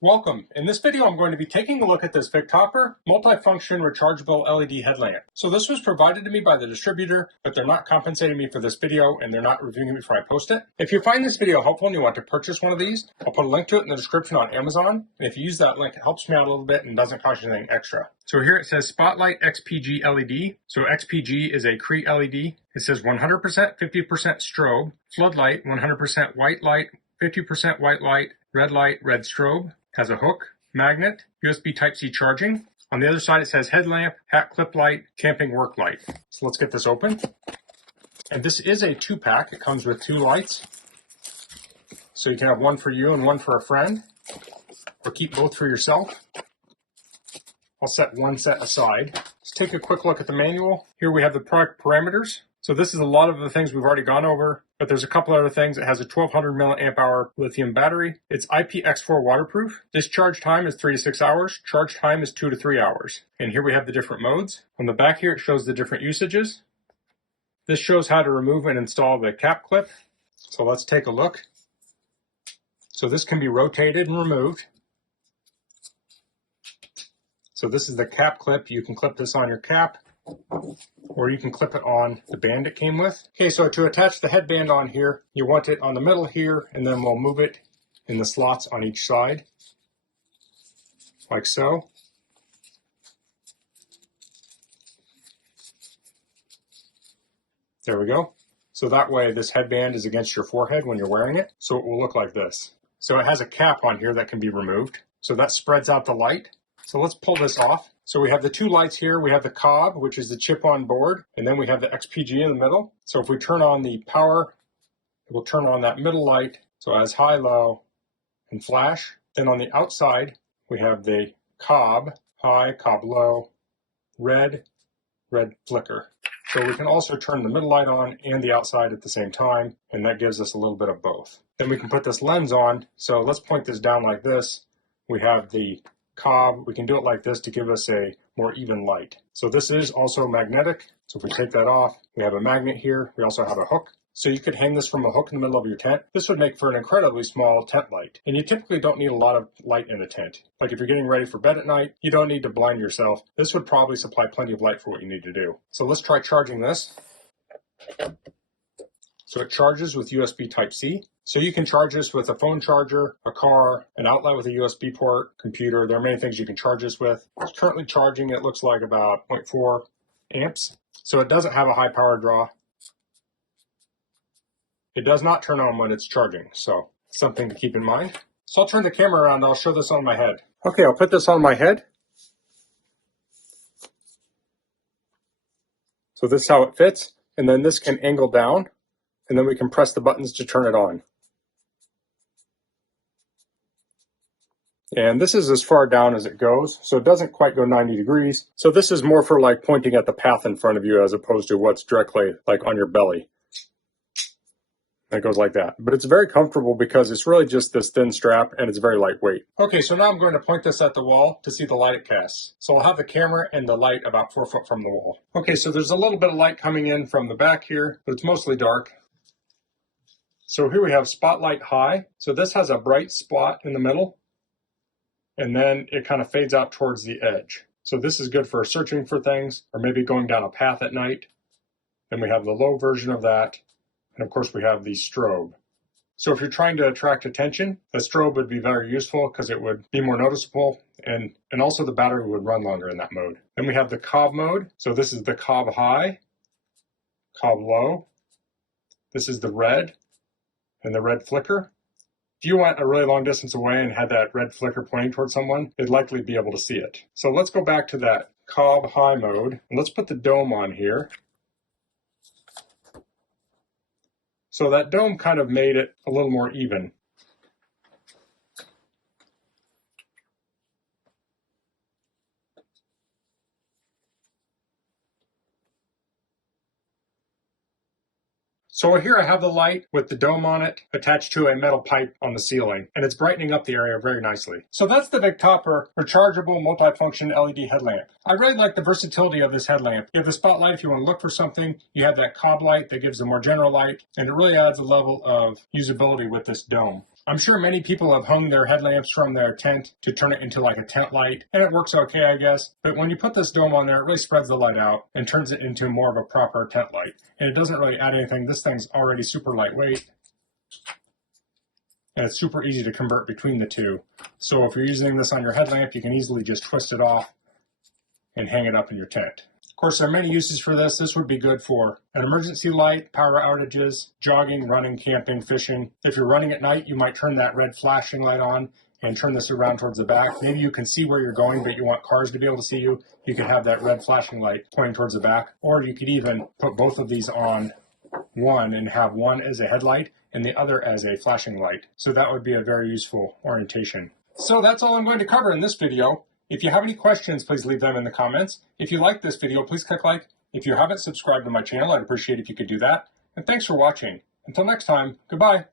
Welcome. In this video, I'm going to be taking a look at this Victoper Multifunction Rechargeable LED Headlamp. So this was provided to me by the distributor, but they're not compensating me for this video and they're not reviewing it before I post it. If you find this video helpful and you want to purchase one of these, I'll put a link to it in the description on Amazon. And if you use that link, it helps me out a little bit and doesn't cost you anything extra. So here it says Spotlight XPG LED. So XPG is a Cree LED. It says 100%, 50% strobe, floodlight, 100% white light, 50% white light, red strobe. Has a hook, magnet, USB Type-C charging. On the other side, it says headlamp, hat clip light, camping work light. So let's get this open. And this is a 2-pack. It comes with 2 lights. So you can have one for you and one for a friend, or keep both for yourself. I'll set one set aside. Let's take a quick look at the manual. Here we have the product parameters. So this is a lot of the things we've already gone over, but there's a couple other things. It has a 1200 milliamp hour lithium battery. It's IPX4 waterproof. Discharge time is 3 to 6 hours. Charge time is 2 to 3 hours. And here we have the different modes. On the back here, it shows the different usages. This shows how to remove and install the cap clip. So let's take a look. So this can be rotated and removed. So this is the cap clip. You can clip this on your cap, or you can clip it on the band it came with. Okay, so to attach the headband on here, you want it on the middle here, and then we'll move it in the slots on each side, like so. There we go. So that way this headband is against your forehead when you're wearing it, so it will look like this. So it has a cap on here that can be removed. So that spreads out the light. So let's pull this off. So we have the 2 lights here. We have the cob, which is the chip on board, and then we have the XPG in the middle. So if we turn on the power, it will turn on that middle light. So it has high, low, and flash. Then on the outside, we have the cob, high, cob low, red flicker. So we can also turn the middle light on and the outside at the same time, and that gives us a little bit of both. Then we can put this lens on. So let's point this down like this. We have the cob. We can do it like this to give us a more even light. So this is also magnetic. So if we take that off, we have a magnet here. We also have a hook. So you could hang this from a hook in the middle of your tent. This would make for an incredibly small tent light. And you typically don't need a lot of light in a tent. Like if you're getting ready for bed at night, you don't need to blind yourself. This would probably supply plenty of light for what you need to do. So let's try charging this. So it charges with USB Type-C. So you can charge this with a phone charger, a car, an outlet with a USB port, computer. There are many things you can charge this with. It's currently charging, it looks like about 0.4 amps. So it doesn't have a high power draw. It does not turn on when it's charging, so something to keep in mind. So I'll turn the camera around and I'll show this on my head. Okay, I'll put this on my head. So this is how it fits, and then this can angle down, and then we can press the buttons to turn it on. And this is as far down as it goes, so it doesn't quite go 90 degrees. So this is more for like pointing at the path in front of you as opposed to what's directly like on your belly. It goes like that. But it's very comfortable because it's really just this thin strap and it's very lightweight. Okay, so now I'm going to point this at the wall to see the light it casts. So I'll have the camera and the light about 4 foot from the wall. Okay, so there's a little bit of light coming in from the back here, but it's mostly dark. So here we have Spotlight High. So this has a bright spot in the middle, and then it kind of fades out towards the edge. So this is good for searching for things or maybe going down a path at night. Then we have the low version of that. And of course we have the strobe. So if you're trying to attract attention, the strobe would be very useful because it would be more noticeable, and also the battery would run longer in that mode. Then we have the cob mode. So this is the cob high, cob low. This is the red and the red flicker. If you went a really long distance away and had that red flicker pointing towards someone, they'd likely be able to see it. So let's go back to that cob high mode, and let's put the dome on here. So that dome kind of made it a little more even. So here I have the light with the dome on it attached to a metal pipe on the ceiling, and it's brightening up the area very nicely. So that's the Victoper Rechargeable Multifunction LED Headlamp. I really like the versatility of this headlamp. You have the spotlight if you want to look for something, you have that cob light that gives a more general light, and it really adds a level of usability with this dome. I'm sure many people have hung their headlamps from their tent to turn it into like a tent light, and it works okay, I guess. But when you put this dome on there, it really spreads the light out and turns it into more of a proper tent light. And it doesn't really add anything. This thing's already super lightweight, and it's super easy to convert between the two. So if you're using this on your headlamp, you can easily just twist it off and hang it up in your tent. Of course, there are many uses for this. This would be good for an emergency light, power outages, jogging, running, camping, fishing. If you're running at night, you might turn that red flashing light on and turn this around towards the back. Maybe you can see where you're going, but you want cars to be able to see you. You could have that red flashing light pointing towards the back. Or you could even put both of these on one and have one as a headlight and the other as a flashing light. So that would be a very useful orientation. So that's all I'm going to cover in this video. If you have any questions, please leave them in the comments. If you like this video, please click like. If you haven't subscribed to my channel, I'd appreciate if you could do that. And thanks for watching. Until next time, goodbye.